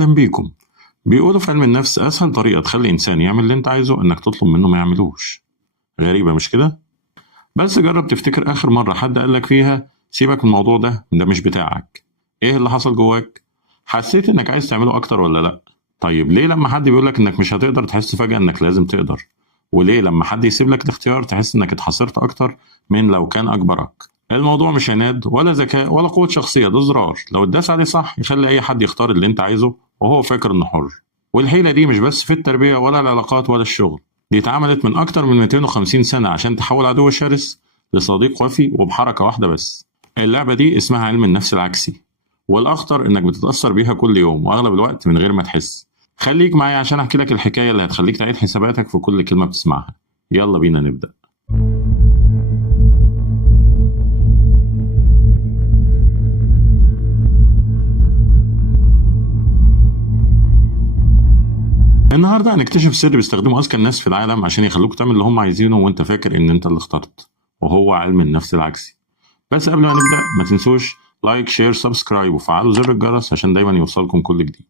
أهلا بيكم. بيقولوا في علم النفس أسهل طريقة تخلي إنسان يعمل اللي أنت عايزه إنك تطلب منه ما يعملوش. غريبة مش كده؟ بس جرب تفتكر آخر مرة حد قالك فيها سيبك من الموضوع ده مش بتاعك. إيه اللي حصل جواك؟ حسيت إنك عايز تعمله أكتر ولا لأ؟ طيب ليه لما حد بيقولك إنك مش هتقدر تحس فجأة إنك لازم تقدر؟ وليه لما حد يسيب لك الاختيار تحس إنك اتحصرت أكتر من لو كان أجبرك؟ الموضوع مش عناد ولا ذكاء ولا قوة شخصية، ده زرار لو اتداس عليه صح يخلي أي حد يختار اللي أنت عايزه وهو فاكر إنه حر. والحيلة دي مش بس في التربية ولا العلاقات ولا الشغل، دي اتعملت من أكتر من 250 سنة عشان تحول عدو شرس لصديق وفي وبحركة واحدة بس. اللعبة دي اسمها علم النفس العكسي، والأخطر إنك بتتأثر بيها كل يوم وأغلب الوقت من غير ما تحس. خليك معايا عشان أحكي لك الحكاية اللي هتخليك تعيد حساباتك في كل كلمة بتسمعها. يلا بينا نبدأ. النهارده هنكتشف سر بيستخدمه أذكى الناس في العالم عشان يخلوك تعمل اللي هم عايزينه وأنت فاكر إن أنت اللي اخترت، وهو علم النفس العكسي. بس قبل ما نبدأ ما تنسوش لايك شير سبسكرايب وفعلوا زر الجرس عشان دايما يوصلكم كل جديد.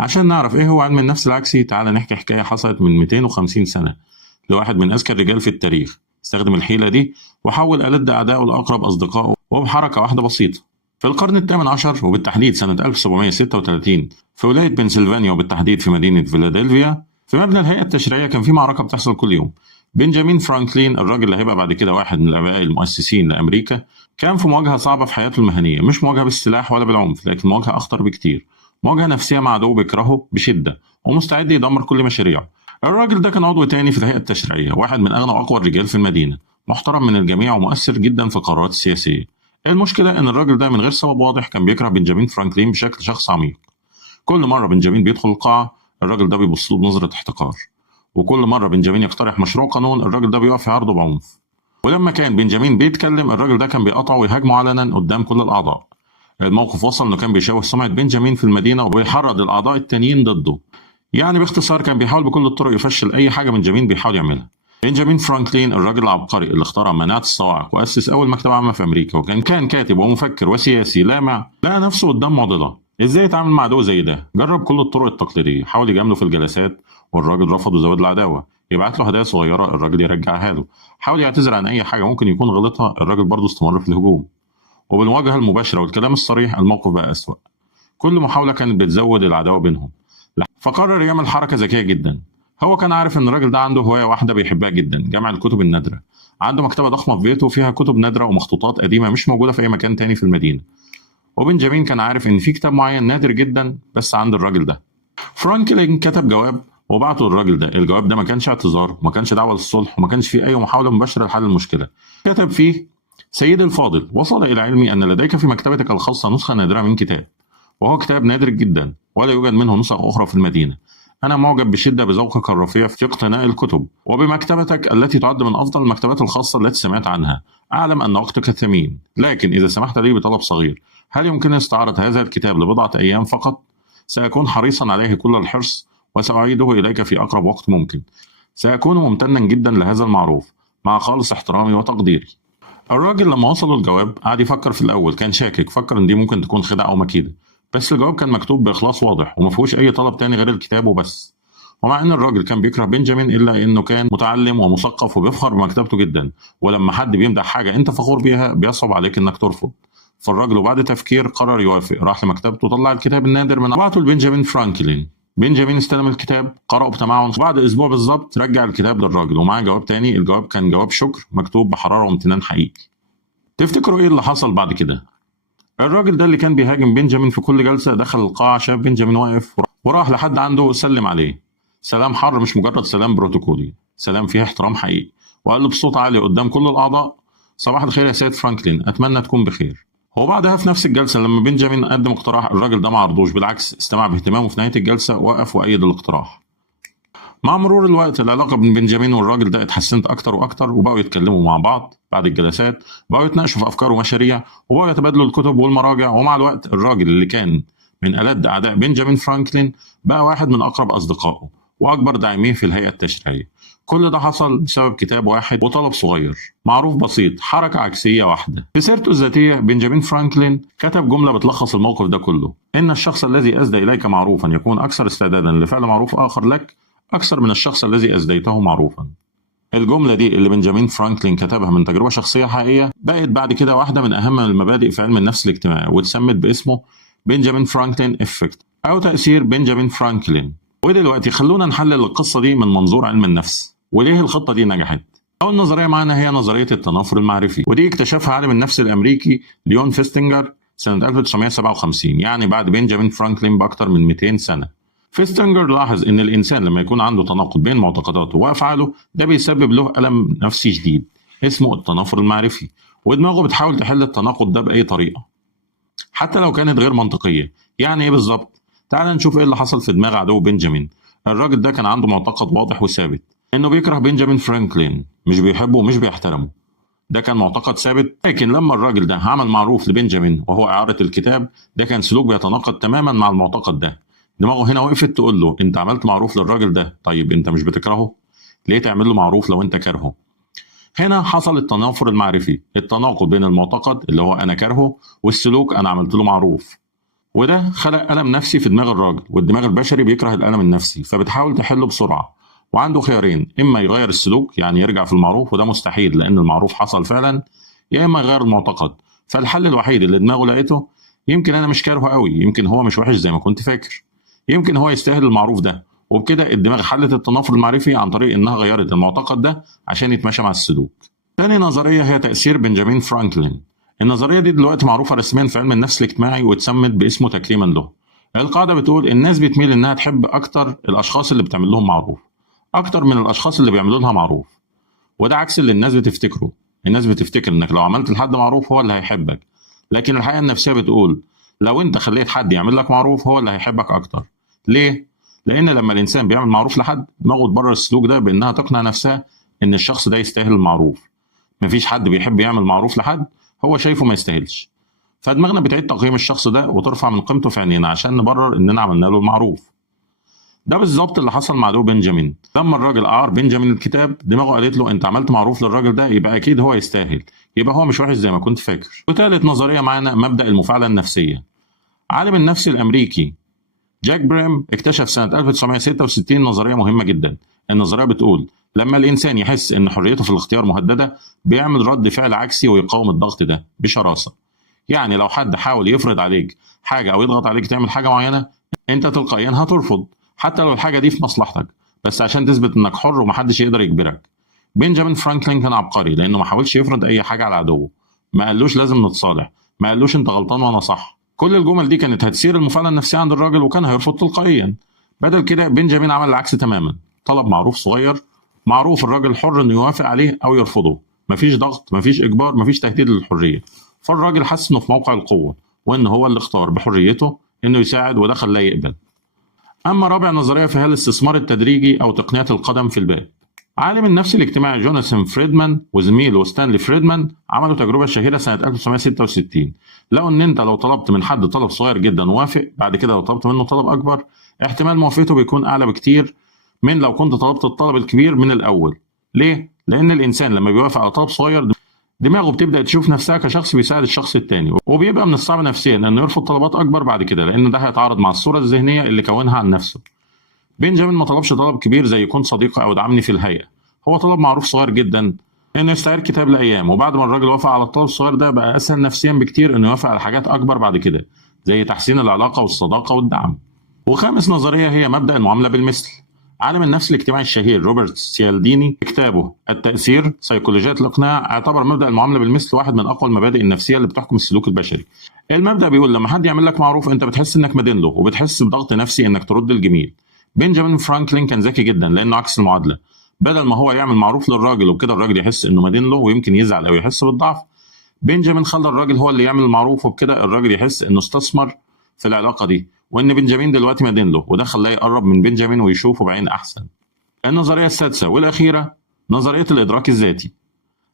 عشان نعرف إيه هو علم النفس العكسي تعال نحكي حكاية حصلت من 250 سنة لواحد من أذكى الرجال في التاريخ. استخدم الحيلة دي وحول ألد أعدائه لأقرب أصدقائه وبحركة واحدة بسيطة. في القرن الثامن عشر وبالتحديد سنة 1736 في ولاية بنسلفانيا وبالتحديد في مدينة فيلادلفيا في مبنى الهيئة التشريعية كان في معركة بتحصل كل يوم. بنجامين فرانكلين الراجل اللي هيبقى بعد كده واحد من الآباء المؤسسين لأمريكا كان في مواجهة صعبة في حياته المهنية، مش مواجهة بالسلاح ولا بالعنف لكن مواجهة أخطر بكتير، مواجهة نفسية مع عدو بيكرهه بشدة ومستعد يدمر كل مشاريعه. الراجل ده كان عضو تاني في الهيئة التشريعية، واحد من أغنى وأقوى الرجال في المدينة، محترم من الجميع ومؤثر جدا في القرارات السياسية. المشكلة إن الراجل ده من غير سبب واضح كان بيكره بنجامين فرانكلين بشكل شخص عميق. كل مرة بنجامين بيدخل القاعة الراجل ده بيبص له بنظرة احتقار، وكل مرة بنجامين يقترح مشروع قانون الراجل ده بيقف يعارضه بعنف، ولما كان بنجامين بيتكلم الراجل ده كان بيقطعه ويهاجمه علنا قدام كل الأعضاء. الموقف وصل إنه كان بيشوه سمعة بنجامين في المدينة وبيحرض الأعضاء التانيين ضده. يعني باختصار كان بيحاول بكل الطرق يفشل أي حاجة بنجامين بيحاول يعملها. بنجامين فرانكلين الراجل العبقري اللي اخترع مناعة الصواعق وأسس أول مكتبة عامة في أمريكا وكان كاتب ومفكر وسياسي لامع، لقى نفسه قدام معضلة. إزاي يتعامل مع عدو زي ده؟ جرب كل الطرق التقليدية، حاول يجامله في الجلسات والراجل رفض وزود العداوة، يبعت له هدايا صغيرة الراجل يرجعها له، حاول يعتذر عن أي حاجة ممكن يكون غلطها الراجل برضه استمر في الهجوم. وبالمواجهة المباشرة والكلام الصريح الموقف بقى أسوأ. كل محاولة كانت بتزود العداوة بينهم. فقرر يعمل حركة ذكية جدا. هو كان عارف إن الراجل ده عنده هواية واحدة بيحبها جدا، جمع الكتب النادرة. عنده مكتبة ضخمة في بيته فيها كتب نادرة ومخطوطات قديمة مش موجودة في أي مكان تاني في المدينة. وبنجامين كان عارف إن في كتاب معين نادر جدا بس عند الراجل ده. فرانكلين كتب جواب وبعته للراجل ده. الجواب ده ما كانش اعتذار وما كانش دعوة للصلح وما كانش فيه أي محاولة مباشرة لحل المشكلة. كتب فيه: سيدي الفاضل، وصل إلى علمي أن لديك في مكتبتك الخاصة نسخة نادرة من كتاب، وهو كتاب نادر جدا ولا يوجد منه نسخ أخرى في المدينة. أنا معجب بشدة بذوقك الرفيع في اقتناء الكتب وبمكتبتك التي تعد من أفضل المكتبات الخاصة التي سمعت عنها. أعلم أن وقتك ثمين، لكن إذا سمحت لي بطلب صغير، هل يمكنني استعارة هذا الكتاب لبضعة أيام فقط؟ سأكون حريصا عليه كل الحرص وسأعيده إليك في أقرب وقت ممكن. سأكون ممتنا جدا لهذا المعروف مع خالص احترامي وتقديري. الراجل لما وصل الجواب قعد يفكر في الأول، كان شاكك، فكر إن دي ممكن تكون خدعة أو مكيدة، بس الجواب كان مكتوب بإخلاص واضح وما فيهوش أي طلب تاني غير الكتاب وبس. ومع إن الراجل كان بيكره بنجامين إلا إنه كان متعلم ومثقف وبيفخر بمكتبته جدا، ولما حد بيمدح حاجة أنت فخور بيها بيصعب عليك إنك ترفض. فالراجل وبعد تفكير قرر يوافق، راح لمكتبته وطلع الكتاب النادر من بعته لبنجامين فرانكلين. بنجامين استلم الكتاب، قرأه بتمعن، وبعد أسبوع بالظبط رجع الكتاب للراجل ومعاه جواب تاني. الجواب كان جواب شكر مكتوب بحرارة وامتنان حقيقي. تفتكروا إيه اللي حصل بعد كده؟ الراجل ده اللي كان بيهاجم بنجامين في كل جلسة دخل القاعة، شاف بنجامين واقف وراح لحد عنده وسلم عليه. سلام حر، مش مجرد سلام بروتوكولي، سلام فيه احترام حقيقي. وقال له بصوت عالي قدام كل الأعضاء: صباح الخير يا سيد فرانكلين، أتمنى تكون بخير. وبعدها في نفس الجلسة لما بنجامين قدم اقتراح الراجل ده ما عرضوش، بالعكس استمع باهتمام، وفي نهاية الجلسة وقف وأيد الاقتراح. مع مرور الوقت العلاقة بين بنجامين والراجل ده اتحسنت أكتر وأكتر، وبقوا يتكلموا مع بعض بعد الجلسات، بقوا يتناقشوا في أفكار ومشاريع، وبقوا يتبادلوا الكتب والمراجع. ومع الوقت الراجل اللي كان من ألد أعداء بنجامين فرانكلين بقى واحد من أقرب أصدقائه وأكبر داعميه في الهيئة التشريعية. كل ده حصل بسبب كتاب واحد وطلب صغير معروف بسيط، حركة عكسية واحدة. في سيرته الذاتية بنجامين فرانكلين كتب جملة بتلخص الموقف ده كله: إن الشخص الذي أسدى إليك معروفا يكون أكثر استعدادا لفعل معروف آخر لك أكثر من الشخص الذي أسديته معروفا. الجملة دي اللي بنجامين فرانكلين كتبها من تجربة شخصية حقيقية بقت بعد كده واحدة من أهم المبادئ في علم النفس الاجتماعي، واتسمت باسمه بنجامين فرانكلين إفكت أو تأثير بنجامين فرانكلين. ودلوقتي خلونا نحلل القصة دي من منظور علم النفس، وليه الخطة دي نجحت. أول نظرية معانا هي نظرية التنافر المعرفي، ودي اكتشفها عالم النفس الأمريكي ليون فيستنجر سنة 1957، يعني بعد بنجامين فرانكلين بأكتر من 200 سنة. فيستنجر لاحظ إن الإنسان لما يكون عنده تناقض بين معتقداته وأفعاله ده بيسبب له ألم نفسي شديد اسمه التنافر المعرفي، ودماغه بتحاول تحل التناقض ده بأي طريقة حتى لو كانت غير منطقية. يعني إيه بالظبط؟ تعال نشوف إيه اللي حصل في دماغ عدو بنجامين. الراجل ده كان عنده معتقد واضح وثابت إنه بيكره بنجامين فرانكلين، مش بيحبه ومش بيحترمه. ده كان معتقد ثابت، لكن لما الراجل ده عمل معروف لبنجامين وهو إعارة الكتاب، ده كان سلوك بيتناقض تماما مع المعتقد ده. دماغه هنا وقفت تقول له: انت عملت معروف للراجل ده، طيب انت مش بتكرهه؟ ليه تعمل له معروف لو انت كارهه؟ هنا حصل التنافر المعرفي، التناقض بين المعتقد اللي هو انا كارهه والسلوك انا عملت له معروف. وده خلق ألم نفسي في دماغ الراجل، والدماغ البشري بيكره الألم النفسي فبتحاول تحله بسرعة، وعنده خيارين: إما يغير السلوك يعني يرجع في المعروف، وده مستحيل لأن المعروف حصل فعلا، يا إما يغير المعتقد. فالحل الوحيد اللي دماغه لقيته: يمكن أنا مش كارهه قوي، يمكن هو مش وحش زي ما كنت فاكر، يمكن هو يستاهل المعروف ده. وبكده الدماغ حلت التنافر المعرفي عن طريق إنها غيرت المعتقد ده عشان يتماشى مع السلوك. تاني نظرية هي تأثير بنجامين فرانكلين. النظرية دي دلوقتي معروفة رسميا في علم النفس الاجتماعي واتسمت باسمه تكريما له. القاعدة بتقول الناس بتميل إنها تحب أكتر الأشخاص اللي بتعمل لهم معروف أكتر من الأشخاص اللي بيعملوا لها معروف، وده عكس اللي الناس بتفتكره. الناس بتفتكر إنك لو عملت لحد معروف هو اللي هيحبك، لكن الحقيقة النفسية بتقول لو أنت خليت حد يعمل لك معروف هو اللي هيحبك أكتر. ليه؟ لأن لما الإنسان بيعمل معروف لحد دماغه تبرر السلوك ده بإنها تقنع نفسها إن الشخص ده يستاهل المعروف. مفيش حد بيحب يعمل معروف لحد هو شايفه ما يستاهلش، فدماغنا بتعيد تقييم الشخص ده وترفع من قيمته في عينينا عشان نبرر اننا عملنا له المعروف. ده بالظبط اللي حصل مع عدو بنجامين. لما الراجل اعار بنجامين الكتاب دماغه قالت له: انت عملت معروف للراجل ده، يبقى اكيد هو يستاهل، يبقى هو مش وحش زي ما كنت فاكر. وثالث نظريه معانا مبدا المفاعله النفسيه. عالم النفس الامريكي جاك بريم اكتشف سنه 1966 نظريه مهمه جدا. النظريه بتقول لما الانسان يحس ان حريته في الاختيار مهدده بيعمل رد فعل عكسي ويقاوم الضغط ده بشراسه. يعني لو حد حاول يفرض عليك حاجه او يضغط عليك تعمل حاجه معينه، انت تلقائيا هترفض حتى لو الحاجه دي في مصلحتك، بس عشان تثبت انك حر ومحدش يقدر يجبرك. بنجامين فرانكلين كان عبقري لانه ما حاولش يفرض اي حاجه على عدوه، ما قالوش لازم نتصالح، ما قالوش انت غلطان وانا صح. كل الجمل دي كانت هتثير المفاعله النفسيه عند الراجل وكان هيرفض تلقائيا. بدل كده بنجامين عمل العكس تماما، طلب معروف صغير، معروف الراجل حر انه يوافق عليه او يرفضه، مفيش ضغط، مفيش اجبار، مفيش تهديد للحريه. فالراجل حس انه في موقع القوه وان هو اللي اختار بحريته انه يساعد، وده خلاه يقبل. اما رابع نظريه فهي الاستثمار التدريجي او تقنيه القدم في الباب. عالم النفس الاجتماعي جوناثان فريدمان وزميله ستانلي فريدمان عملوا تجربه شهيره سنه 1966. لقوا ان انت لو طلبت من حد طلب صغير جدا ووافق، بعد كده لو طلبت منه طلب اكبر احتمال موافقته بيكون اعلى بكتير من لو كنت طلبت الطلب الكبير من الاول. ليه؟ لان الانسان لما بيوافق على طلب صغير دماغه بتبدأ تشوف نفسها كشخص بيساعد الشخص التاني، وبيبقى من الصعب نفسيا انه يرفض طلبات اكبر بعد كده لان ده هيتعارض مع الصورة الذهنية اللي كونها عن نفسه. بنجامين ما طلبش طلب كبير زي يكون صديقي او دعمني في الهيئة، هو طلب معروف صغير جدا انه يستعير كتاب لايام، وبعد ما الراجل وافق على الطلب الصغير ده بقى اسهل نفسيا بكتير انه يوافق على حاجات اكبر بعد كده زي تحسين العلاقة والصداقة والدعم. وخامس نظرية هي مبدأ المعاملة بالمثل. عالم النفس الاجتماعي الشهير روبرت سيالديني في كتابه التأثير سيكولوجية الإقناع اعتبر مبدأ المعاملة بالمثل واحد من أقوى المبادئ النفسية اللي بتحكم السلوك البشري. المبدأ بيقول لما حد يعمل لك معروف أنت بتحس إنك مدين له وبتحس بضغط نفسي إنك ترد الجميل. بنجامين فرانكلين كان ذكي جدا لأنه عكس المعادلة. بدل ما هو يعمل معروف للراجل وكده الراجل يحس إنه مدين له ويمكن يزعل أو يحس بالضعف، بنجامين خلى الراجل هو اللي يعمل المعروف، وبكده الراجل يحس إنه استثمر في العلاقة دي وإن بنجامين دلوقتي مدين له، وده خلاه يقرب من بنجامين ويشوفه بعين أحسن. النظرية السادسة والأخيرة نظرية الإدراك الذاتي.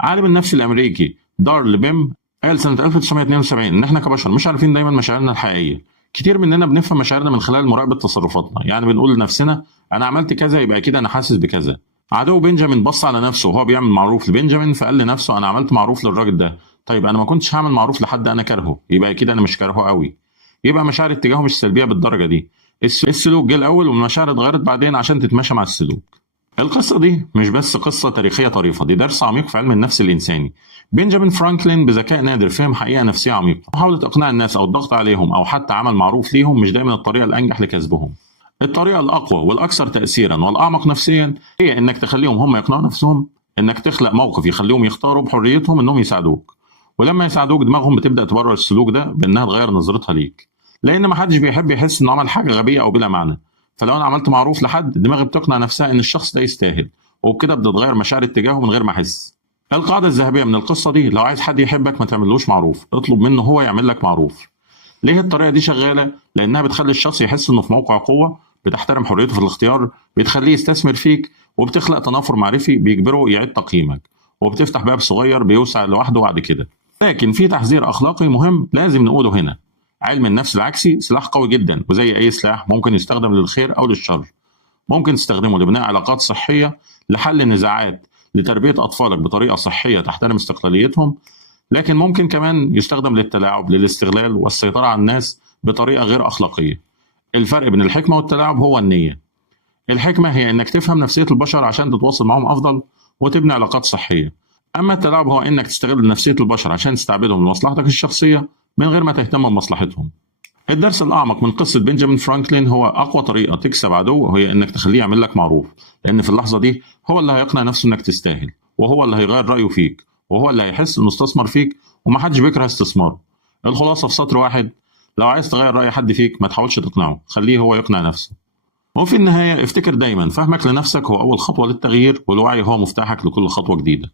عالم النفس الأمريكي دارل بيم قال سنة 1972 إن إحنا كبشر مش عارفين دايما مشاعرنا الحقيقية. كتير مننا بنفهم مشاعرنا من خلال مراقبة تصرفاتنا، يعني بنقول لنفسنا أنا عملت كذا يبقى أكيد أنا حاسس بكذا، عدو بنجامين بص على نفسه وهو بيعمل معروف لبنجامين، فقال لنفسه انا عملت معروف للراجل ده، طيب انا ما كنتش هعمل معروف لحد انا كارهه، يبقى اكيد انا مش كارهه قوي. يبقى مشاعر اتجاهه مش سلبيه بالدرجه دي. السلوك جه الاول والمشاعر اتغيرت بعدين عشان تتماشى مع السلوك. القصه دي مش بس قصه تاريخيه طريفه، دي درس عميق في علم النفس الانساني. بنجامين فرانكلين بذكاء نادر فهم حقيقه نفسيه عميقه. محاوله اقناع الناس او الضغط عليهم او حتى عمل معروف ليهم مش دايما الطريقه الانجح لكسبهم. الطريقة الأقوى والأكثر تأثيرا والأعمق نفسيا هي إنك تخليهم هم يقنعوا نفسهم، إنك تخلق موقف يخليهم يختاروا بحريتهم إنهم يساعدوك. ولما يساعدوك دماغهم بتبدأ تبرر السلوك ده بإنها تغير نظرتها ليك، لأن محدش بيحب يحس إنه عمل حاجة غبية أو بلا معنى. فلو أنا عملت معروف لحد، دماغي بتقنع نفسها إن الشخص ده يستاهل، وبكده بتتغير مشاعر اتجاهه من غير ما أحس. القاعدة الذهبية من القصة دي: لو عايز حد يحبك ما تعملوش معروف، اطلب منه هو يعمل لك معروف. ليه الطريقة دي شغالة؟ لأنها بتخلي الشخص يحس إنه في موقع قوة، بتحترم حريته في الاختيار، بتخليه يستثمر فيك، وبتخلق تنافر معرفي بيجبره يعيد تقييمك، وبتفتح باب صغير بيوسع لوحده بعد كده. لكن في تحذير أخلاقي مهم لازم نقوله هنا: علم النفس العكسي سلاح قوي جدا، وزي أي سلاح ممكن يستخدم للخير أو للشر. ممكن تستخدمه لبناء علاقات صحية، لحل النزاعات، لتربية أطفالك بطريقة صحية تحترم استقلاليتهم، لكن ممكن كمان يستخدم للتلاعب، للاستغلال والسيطرة على الناس بطريقة غير أخلاقية. الفرق بين الحكمة والتلاعب هو النية. الحكمة هي إنك تفهم نفسية البشر عشان تتواصل معهم أفضل وتبني علاقات صحية. أما التلاعب هو إنك تستغل نفسية البشر عشان تستعبدهم لمصلحتك الشخصية من غير ما تهتم بمصلحتهم. الدرس الأعمق من قصة بنجامين فرانكلين هو أقوى طريقة تكسب عدو هي إنك تخليه يعمل لك معروف، لأن في اللحظة دي هو اللي هيقنع نفسه إنك تستاهل، وهو اللي هيغير رأيه فيك، وهو اللي هيحس إنه استثمر فيك، ومحدش بيكره استثماره. الخلاصة في سطر واحد: لو عايز تغير رأي حد فيك ما تحاولش تقنعه، خليه هو يقنع نفسه. وفي النهاية افتكر دايما فهمك لنفسك هو أول خطوة للتغيير، والوعي هو مفتاحك لكل خطوة جديدة.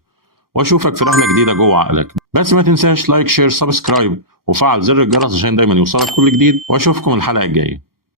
واشوفك في رحلة جديدة جوه عقلك. بس ما تنساش لايك شير سبسكرايب وفعل زر الجرس عشان دايما يوصلك كل جديد، واشوفكم الحلقة الجاية.